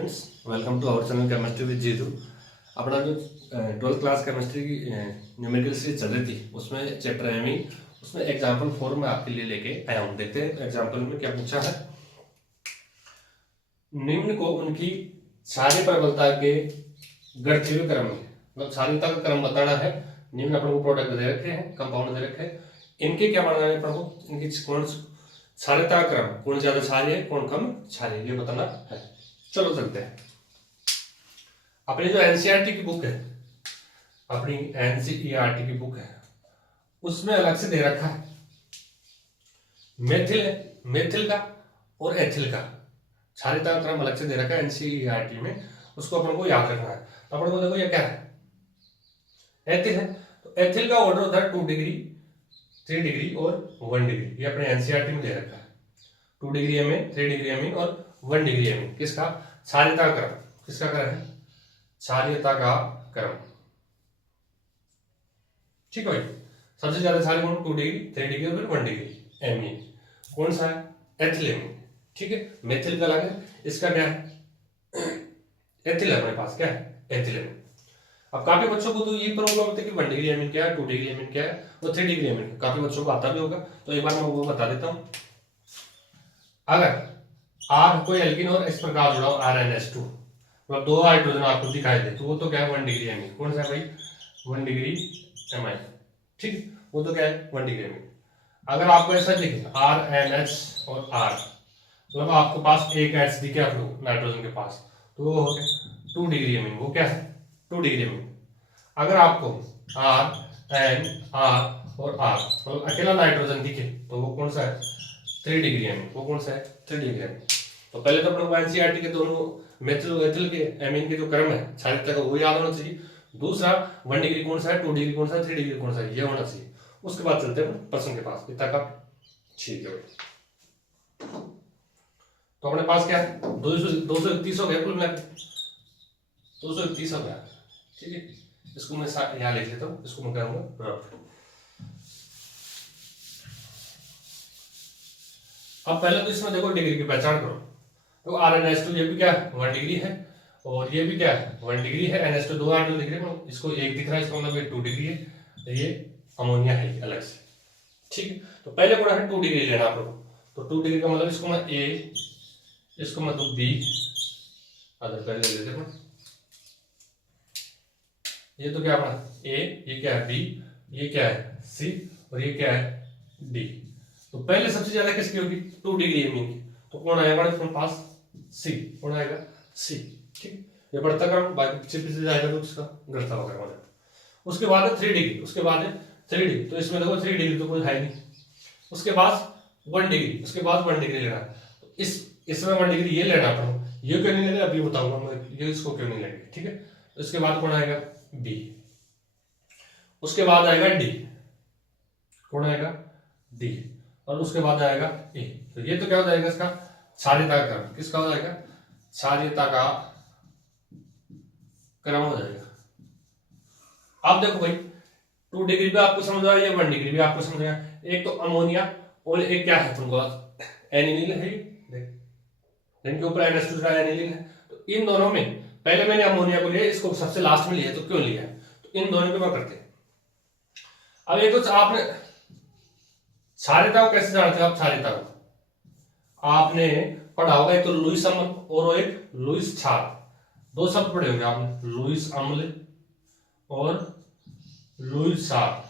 Friends, welcome to our channel chemistry with Jeetu. अपना जो 12th class chemistry की numerical series चल रही थी उसमें चैप्टर एमी उसमें एग्जांपल 4 में आपके लिए लेके आया हूँ। देखते हैं एग्जांपल में क्या पूछा है। निम्न को उनकी सारी प्रबलता के गणितीय क्रम में, मतलब क्षारीयता का क्रम बताना है। निम्न अपन को प्रोडक्ट दे रखे हैं, कंपाउंड दे रखे हैं, इनके क्या बनाना है अपन को, इनकी कौन क्षारीयता क्रम, कौन ज्यादा क्षारीय है कौन कम क्षारीय, ये बताना है। चलो चलते हैं। अपनी जो एनसीईआरटी की बुक है, अपनी एनसीईआरटी की बुक है, उसमें अलग से दे रखा है मेथिल का और एथिल का क्षारीयता का क्रम अलग से दे रखा है एनसीईआरटी में। उसको अपन को याद रखना है। तो अपन को देखो ये क्या है, एथिल है। तो एथिल का ऑर्डर होता है 2 डिग्री, 3 डिग्री और 1 डिग्री। ये अपने एनसीईआरटी में दे रखा है 2 डिग्री एमए, 3 डिग्री एमए और 1 डिग्री एमए। किसका क्षारीयता क्रम, किसका क्रम है, क्षारीयता का क्रम। ठीक है भाई, सबसे ज्यादा क्षारीय कौन, 2 डिग्री, 3 डिग्री और 1 डिग्री एमए। कौन सा है, एथिलीन। ठीक है, मेथिल का अलग है, इसका क्या है एथिल है। अपने पास क्या है, एथिलीन। अब काफी बच्चों को तो ये प्रॉब्लम होती है कि 1 डिग्री एमए क्या है, 2 डिग्री एमए क्या है और 3 डिग्री एमए। काफी बच्चों को आता भी होगा, तो एक बार मैं वो बता देता हूं। अगर आर कोई एल्किन और इस प्रकार जुड़ा हो RnH2, मतलब 2 हाइड्रोजन आपको दिखाई दे, तो वो तो क्या है 1 डिग्री एमए। कौन सा है भाई, 1 डिग्री एमआई। ठीक, वो तो क्या है 1 डिग्री एमए। अगर आपको ऐसा दिखे RnH और R, मतलब आपके पास एक H दिखे आपको नाइट्रोजन के पास, तो वो हो गया 2 डिग्री एमए। वो क्या है 2 डिग्री एमए। अगर आपको RnR और R मतलब अकेला नाइट्रोजन दिखे, तो वो कौन सा है 3 डिग्री एमए। वो कौन सा है 3 डिग्री एमए। तो पहले तो अपने एनसीईआरटी के दोनों मेथिल और एथिल के एमीन के जो क्रम है क्षारीयता का, वो याद होना चाहिए। दूसरा 1 डिग्री कौन सा है, 2 डिग्री कौन सा है, 3 डिग्री कौन सा है, ये होना चाहिए। उसके बाद चलते हैं प्रश्न के पास, इतना का ठीक है। तो अपने पास क्या है 231 हो गया, कुल मिला 231 हो गया। ठीक है, इसको मैं यहाँ लिख लेता हूँ, इसको मैं करूंगा रफ। अब पहले तो इसमें देखो डिग्री की पहचान करो। तो RnH2 ये भी क्या है 1 डिग्री है और ये भी क्या है 1 डिग्री है। NH2 2 हाइड्रोजन दिख रहे हैं, इसको एक दिख रहा है, इसका मतलब ये 2 डिग्री है, तो ये अमोनिया है अलग से। ठीक है, तो पहले कौन है 2 डिग्री लेना आप लोग। तो 2 डिग्री का मतलब इसको मैं A, इसको मैं दूं B, अदर पहले ले लेते हैं। ये तो क्या अपना A, ये क्या है B, ये क्या है C और ये क्या है D। तो पहले सबसे ज्यादा किसकी होगी 2 डिग्री एमीन की, तो कौन आएगा अपने पास C, कौन आएगा C। ठीक, ये बढ़ता क्रम, बाकी पीछे पीछे जाएगा तो इसका घटता होगा मतलब। उसके बाद है 3 डिग्री, उसके बाद है 3 डिग्री, तो इसमें देखो 3 डिग्री तो कोई है नहीं। उसके बाद 1 डिग्री, उसके बाद 1 डिग्री लेना, तो इसमें 1 डिग्री ये लेना पड़ो। ये क्यों नहीं लेंगे अभी बताऊंगा मैं, ये इसको क्यों नहीं लेंगे। ठीक है, उसके बाद कौन आएगा B, उसके बाद आएगा D, कौन आएगा D, और उसके बाद आएगा A। तो ये तो क्या हो जाएगा इसका क्षारीयता का क्रम, किसका हो जाएगा क्षारीयता का क्रम हो जाएगा। अब देखो भाई 2 डिग्री भी आपको समझ आ रहा है, 1 डिग्री भी आपको समझ आ रहा है। एक तो अमोनिया और एक क्या है तुमको एनिलीन है, इनके ऊपर NH2 एनिलीन है। तो इन दोनों में पहले मैंने अमोनिया को लिया, इसको सबसे लास्ट में लिया, तो क्यों लिया, तो इन दोनों को करते हैं। अब एक तो आपने क्षारीयता को कैसे जानते हो आप, क्षारीयता को आपने पढ़ा होगा, एक तो लुईस अम्ल और एक लुईस क्षार, 2 शब्द पढ़े होंगे आपने, लुईस अम्ल और लुईस क्षार,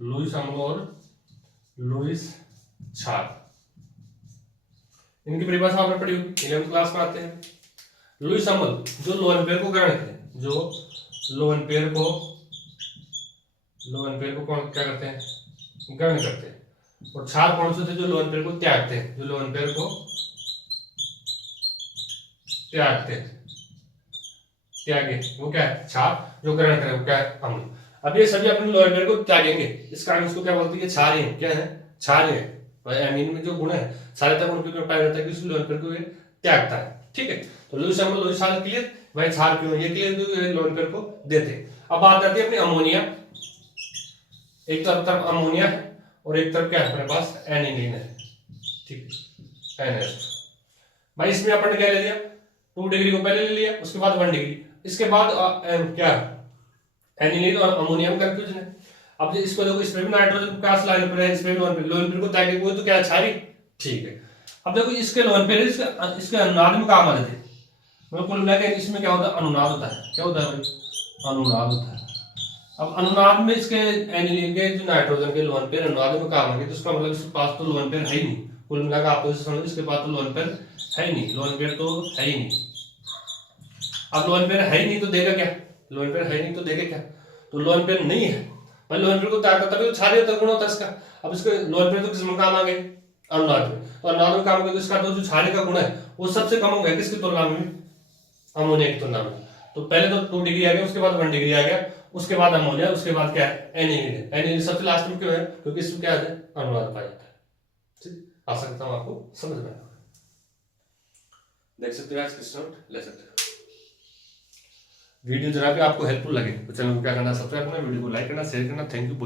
लुईस अम्ल और लुईस क्षार, इनकी परिभाषा आपने पढ़ी होगी 11th क्लास में आते हैं। लुईस अम्ल जो लो एम्पियर को ग्रहण करते हैं, जो लो एम्पियर को कौन क्या करते हैं, ग्रहण करते हैं। और क्षार कौन से थे, जो लो एम्पियर को त्यागते हैं, जो लो एम्पियर को त्यागते हैं, त्यागे वो क्या है क्षार, जो ग्रहण करे वो क्या है अम्ल। अब ये सभी अपने लो एम्पियर को त्यागेंगे, इस कारण इसको क्या बोलते हैं, क्षारीय है। क्या है क्षारीय है। एमीन में जो गुण है क्षारीयता गुण क्यों पाया जाता है कि इस लो एम्पियर को ये त्यागता है। ठीक है, तो लुईस अम्ल लुईस क्षार क्लियर, भाई क्षार क्यों ये क्लियर, क्योंकि लो एम्पियर को देते हैं। अब बात आती है अपनी अमोनिया, एक तरफ अमोनिया है और एक तरफ क्या है अपने पास एनिलीन है। ठीक है, NH2 भाई, इसमें अपन ने क्या ले लिया 2 डिग्री को पहले ले लिया, उसके बाद 1 डिग्री, इसके बाद क्या एनिलीन और अमोनियम कंफ्यूजन है। अब इसको देखो, इसमें भी नाइट्रोजन पास लाने पर है, इसमें भी लोन पेयर, लोन पेयर को ताकि वो तो क्या क्षारीय, ठीक है। अब देखो इसके लोन पेयर इसके अनुनाद में काम आते थे, मतलब कुल मिला के इसमें क्या होता है, अनुनाद होता है। क्या होता है भाई, अनुनाद होता है। अब अनुनाद में इसके एनिलीन के जो नाइट्रोजन के लोन पेयर अनुनाद में काम आ गए, तो उसका मतलब इसके पास तो लोन पेयर है ही नहीं। कुल मिला के आपको समझो इसके पास तो लोन पेयर है ही नहीं, लोन पेयर तो है ही नहीं। अब लोन पेयर है ही नहीं तो देगा क्या, लोन पेयर है ही नहीं तो देगा क्या, तो लोन पेयर नहीं है भाई, लोन पेयर को ताकत तभी क्षारीय गुण होता है इसका। अब इसके लोन पेयर तो किस में काम आ गए, अनुनाद में, तो अनुनाद में काम करके इसका तो जो क्षारीय का गुण है वो सबसे कम हो गया किसकी तुलना में, अमोनिया की तुलना में। तो पहले तो 2 डिग्री आ गया, उसके बाद 1 डिग्री आ गया, उसके बाद अमोनिया, उसके बाद क्या है, एनिलीन। एनिलीन सबसे लास्ट में क्यों है, क्योंकि इसमें क्या है, अनुनाद पाया जाता है। ठीक, आशा करता हूं आपको समझ में आया। देख सकते हो आज क्वेश्चन ले सकते हो। वीडियो जरा भी आपको हेल्पफुल लगे तो चैनल को क्या करना, सब्सक्राइब करना, वीडियो को लाइक करना, शेयर करना। Thank you.